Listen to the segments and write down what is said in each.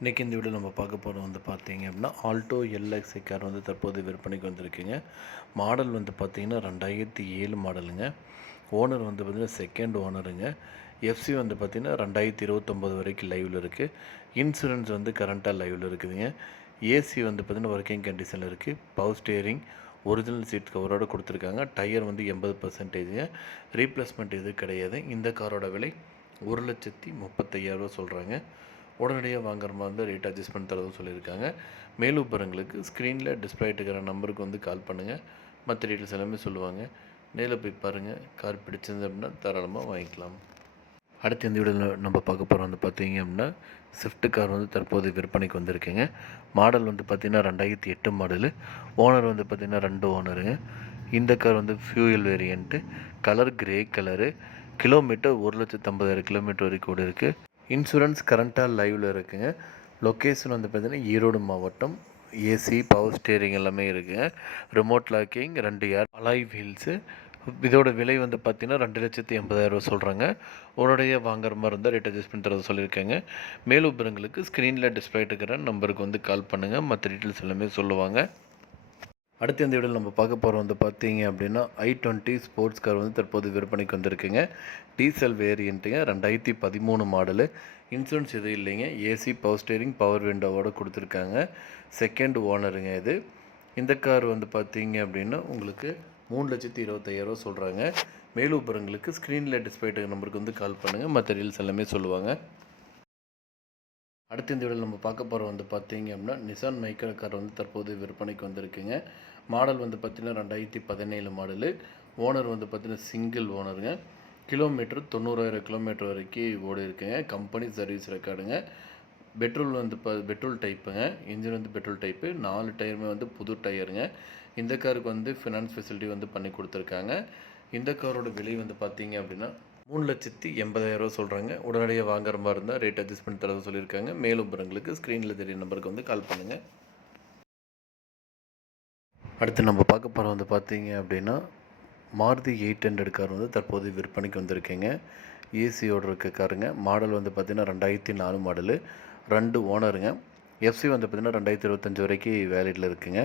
இன்றைக்கி இந்த வீடியோ நம்ம பார்க்க போகிறது வந்து பார்த்திங்க அப்படின்னா ஆல்டோ எல்எக்ஸ்ஐ கார் வந்து தற்போது விற்பனைக்கு வந்திருக்குங்க. மாடல் வந்து பார்த்திங்கன்னா 2007 மாடலுங்க. ஓனர் வந்து பார்த்திங்கன்னா செகண்ட் ஓனருங்க. எஃப்சி வந்து பார்த்திங்கன்னா 2029 வரைக்கும் லைவில் இருக்குது. இன்சூரன்ஸ் வந்து கரண்ட்டாக லைவில் இருக்குதுங்க. ஏசி வந்து பார்த்திங்கன்னா ஒர்க்கிங் கண்டிஷனில் இருக்குது. பவர் ஸ்டியரிங் ஒரிஜினல் சீட் கவரோடு கொடுத்துருக்காங்க. டயர் வந்து 80%. ரீப்ளேஸ்மெண்ட் எதுவும் கிடையாது. இந்த காரோட விலை 1,35,000 சொல்கிறாங்க. உடனடியாக வாங்குற மாதிரி இருந்தால் ரேட் அட்ஜஸ்ட் பண்ணி தரதும் சொல்லியிருக்காங்க. மேலும் விவரங்களுக்கு ஸ்க்ரீனில் டிஸ்பிளே ஆகிட்டுக்கிற நம்பருக்கு வந்து கால் பண்ணுங்கள். மற்ற டீட்டெயில்ஸ் எல்லாமே சொல்லுவாங்க. நேரில் போய் பாருங்கள். கார் பிடிச்சிருந்து அப்படின்னா தாராளமாக வாங்கிக்கலாம். அடுத்து இந்த வீடியோவில் நம்ம பார்க்க போகிறோம் வந்து பார்த்திங்க அப்படின்னா ஸ்விஃப்ட் கார் வந்து தற்போது விற்பனைக்கு வந்திருக்குங்க. மாடல் வந்து பார்த்திங்கன்னா 2008 மாடலு. ஓனர் வந்து பார்த்திங்கன்னா 2 ஓனருங்க. இந்த கார் வந்து fuel variant. Colour grey colour. Kilometre 1,50,000 kilometre வரைக்கும் கூட இருக்குது. இன்சூரன்ஸ் கரண்ட்டாக லைவில் இருக்குங்க. லொக்கேஷன் வந்து பார்த்திங்கன்னா ஈரோடு மாவட்டம். ஏசி பவர் ஸ்டியரிங் எல்லாமே இருக்குங்க. ரிமோட் லாக்கிங் 2 ஏர் அலாய் வீல்ஸு. இதோட விலை வந்து பார்த்திங்கன்னா 2,80,000 சொல்கிறாங்க. உடனடியாக வாங்குற மாதிரி இருந்தால் ரேட் அட்ஜஸ்ட் பண்ணி தரது சொல்லியிருக்காங்க. மேலும் விவரங்களுக்கு ஸ்க்ரீனில் டிஸ்பிளே இருக்கிற நம்பருக்கு வந்து கால் பண்ணுங்கள். மற்ற டீட்டெயில்ஸ் எல்லாமே சொல்லுவாங்க. அடுத்து இந்த வீடியோவில் நம்ம பார்க்க போகிறோம் வந்து பார்த்தீங்க அப்படின்னா i20 ஸ்போர்ட்ஸ் கார் வந்து தற்போது விற்பனைக்கு வந்திருக்குங்க. டீசல் வேரியண்ட்டுங்க. 2013 மாடலு. இன்சூரன்ஸ் எதுவும் இல்லைங்க. ஏசி பவர் ஸ்டியரிங் பவர் விண்டோவோடு கொடுத்துருக்காங்க. செகண்ட் ஓனருங்க இது. இந்த கார் வந்து பார்த்தீங்க அப்படின்னா உங்களுக்கு 3,25,000 சொல்கிறாங்க. மேலும் விவரங்களுக்கு ஸ்க்ரீனில் டிஸ்பிளே நம்பருக்கு வந்து கால் பண்ணுங்கள். மற்ற டீல்ஸ் எல்லாமே சொல்லுவாங்க. அடுத்த இந்த வீடியோவில் நம்ம பார்க்க போகிற வந்து பார்த்தீங்க அப்படின்னா நிசான் மைக்ரா கார் வந்து தற்போது விற்பனைக்கு வந்திருக்குங்க. மாடல் வந்து பார்த்திங்கன்னா 2017 மாடலு. ஓனர் வந்து பார்த்திங்கன்னா சிங்கிள் ஓனருங்க. கிலோமீட்டர் 90,000 கிலோமீட்டர் வரைக்கும் ஓடி இருக்குங்க. கம்பெனி சர்வீஸ் ரெக்கார்டுங்க. பெட்ரோல் வந்து பெட்ரோல் டைப்புங்க. இன்ஜின் வந்து பெட்ரோல் டைப்பு. 4 டயருமே வந்து புது டயருங்க. இந்த காருக்கு வந்து ஃபினான்ஸ் ஃபெசிலிட்டி வந்து பண்ணி கொடுத்துருக்காங்க. இந்த காரோட விலை வந்து பார்த்தீங்க அப்படின்னா 3,80,000 சொல்கிறாங்க. உடனடியாக வாங்குற மாதிரி இருந்தால் ரேட் அட்ஜஸ்ட் பண்ணி தரது சொல்லியிருக்காங்க. மேலும் விவரங்களுக்கு ஸ்க்ரீனில் தெரிய நம்பருக்கு வந்து கால் பண்ணுங்கள். அடுத்து நம்ம பார்க்க போகிற வந்து பார்த்தீங்க அப்படின்னா மாருதி 800 கார் வந்து தற்போது விற்பனைக்கு வந்திருக்கேங்க. ஏசியோடு இருக்க காருங்க. மாடல் வந்து பார்த்திங்கன்னா 2004 மாடலு. 2 ஓனருங்க. எஃப்சி வந்து பார்த்திங்கன்னா 2025 வரைக்கும் வேலிடில் இருக்குங்க.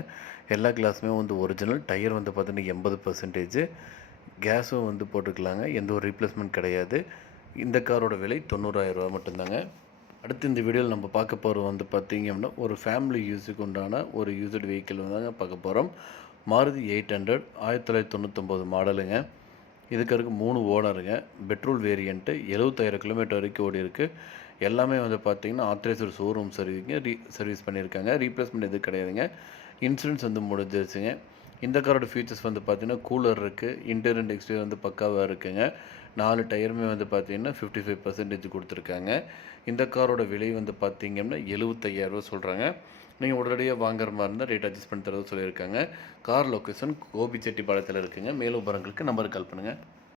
எல்லா கிளாஸுமே வந்து ஒரிஜினல். டயர் வந்து பார்த்திங்கன்னா 80%. கேஸும் வந்து போட்டுக்கலாங்க. எந்த ஒரு ரீப்ளேஸ்மெண்ட் கிடையாது. இந்த காரோட விலை 90,000 மட்டும்தாங்க. அடுத்து இந்த வீடியோவில் நம்ம பார்க்க போகிறது வந்து பார்த்திங்க அப்படின்னா ஒரு ஃபேமிலி யூஸுக்கு உண்டான ஒரு யூஸ்டு வெஹிக்கிள் தாங்க பார்க்க போகிறோம். மாருதி 800 1999 மாடலுங்க. இதுக்கு 3 ஓனருங்க. Petrol variant. 70,000 கிலோமீட்டர் வரைக்கும் ஓடி இருக்குது. எல்லாமே வந்து பார்த்திங்கன்னா ஆத்தரைஸ்டு ஷோரூம் சர்வீஸ் பண்ணியிருக்காங்க. ரீப்ளேஸ்மெண்ட் எதுவும் கிடையாதுங்க. இன்சூரன்ஸ் வந்து முடிஞ்சிருச்சுங்க. இந்த காரோட ஃபீச்சர்ஸ் வந்து பார்த்திங்கன்னா கூலர் இருக்குது. இன்டீரியர் அண்ட் எக்ஸ்டீரியர் வந்து பக்காவாக இருக்குங்க. 4 டயருமே வந்து பார்த்திங்கன்னா 55% கொடுத்துருக்காங்க. இந்த காரோட விலை வந்து பார்த்திங்கன்னா 75,000 சொல்கிறாங்க. நீங்கள் உடனடியாக வாங்குற மாதிரி இருந்தால் ரேட் அட்ஜஸ்ட் பண்ணி தரது சொல்லியிருக்காங்க. கார் லொக்கேஷன் கோபிச்செட்டிப்பாளையத்தில் இருக்குங்க. மேலும் விவரங்களுக்கு நம்பருக்கு கால் பண்ணுங்கள்.